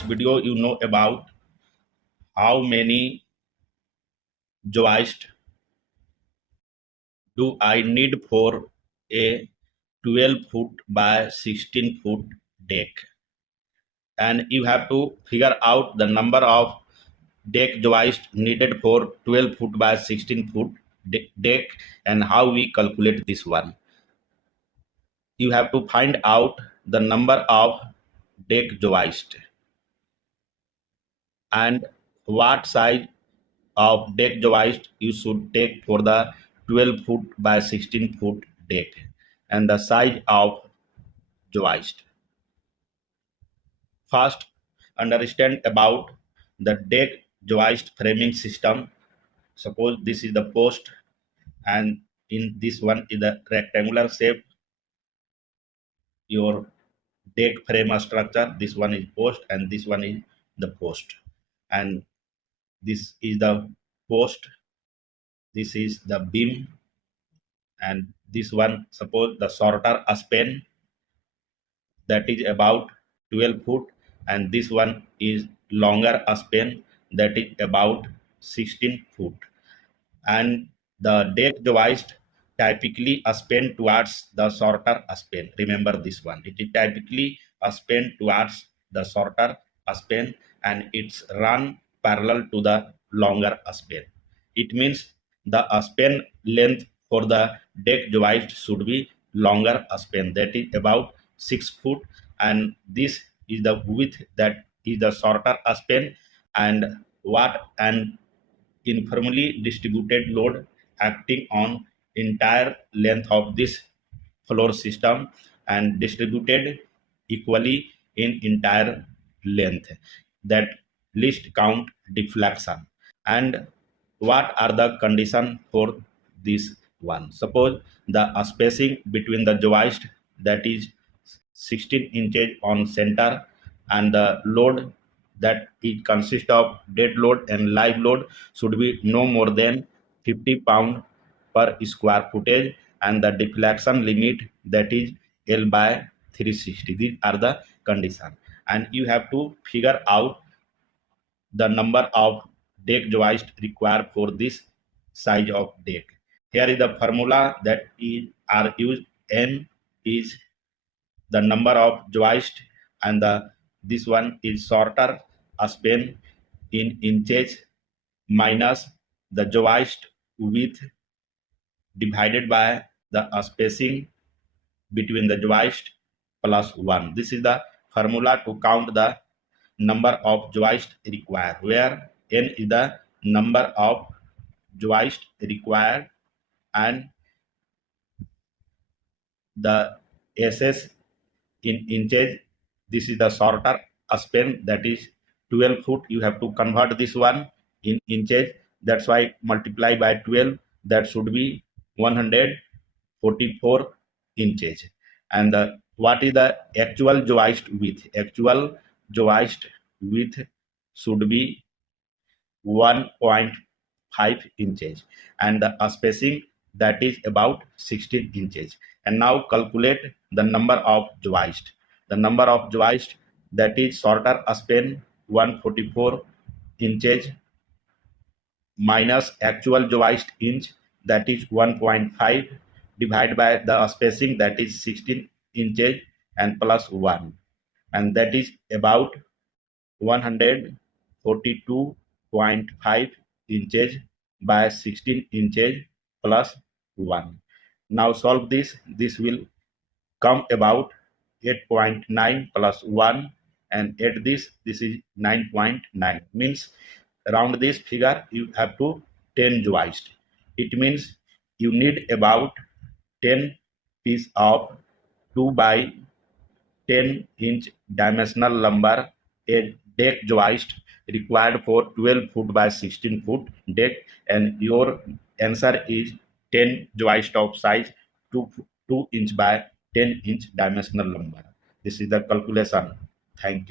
this video you know about how many joists do I need for a 12 foot by 16 foot deck, and you have to figure out the number of deck joists needed for 12 foot by 16 foot deck and how we calculate this one. You have to find out the number of deck joists and what size of deck joist you should take for the 12 foot by 16 foot deck and the size of joist. First, understand about the deck joist framing system. Suppose this is the post and in this one is the rectangular shape, your deck frame structure. This one is post and this one is the post, and this is the post, this is the beam, and this one suppose the shorter span that is about 12 foot, and this one is longer span that is about 16 foot. And the deck joist typically span towards the shorter span. Remember this one, it is typically span towards the shorter span and it's run parallel to the longer span. It means the span length for the deck joist should be longer span, that is about 6 foot, and this is the width that is the shorter span. And what an uniformly distributed load acting on entire length of this floor system and distributed equally in entire length, that least count deflection. And what are the conditions for this one? Suppose the spacing between the joist that is 16 inches on center, and the load that it consists of dead load and live load should be no more than 50 pound per square footage, and the deflection limit that is L by 360. These are the conditions, and you have to figure out the number of deck joist required for this size of deck. Here is the formula that is are used. N is the number of joist, and this one is shorter span in inches minus the joist width divided by the spacing between the joist plus 1. This is the formula to count the number of joist required, where n is the number of joist required and the SS in inches. This is the shorter span that is 12 foot. You have to convert this one in inches. That's why multiply by 12. That should be 144 inches. And what is the actual joist width? Actual joist width should be 1.5 inches, and the spacing that is about 16 inches. And now calculate the number of joist. The number of joist that is shorter span 144 inches minus actual joist inch that is 1.5 divided by the spacing that is 16 inches and plus 1, and that is about 142.5 inches by 16 inches plus 1. Now solve this. This will come about 8.9 plus 1, and at this is 9.9. Means around this figure you have to 10 joist. It means you need about 10 piece of 2 by 10 inch dimensional lumber, a deck joist required for 12 foot by 16 foot deck, and your answer is 10 joist of size 2 inch by 10 inch dimensional lumber. This is the calculation. Thank you.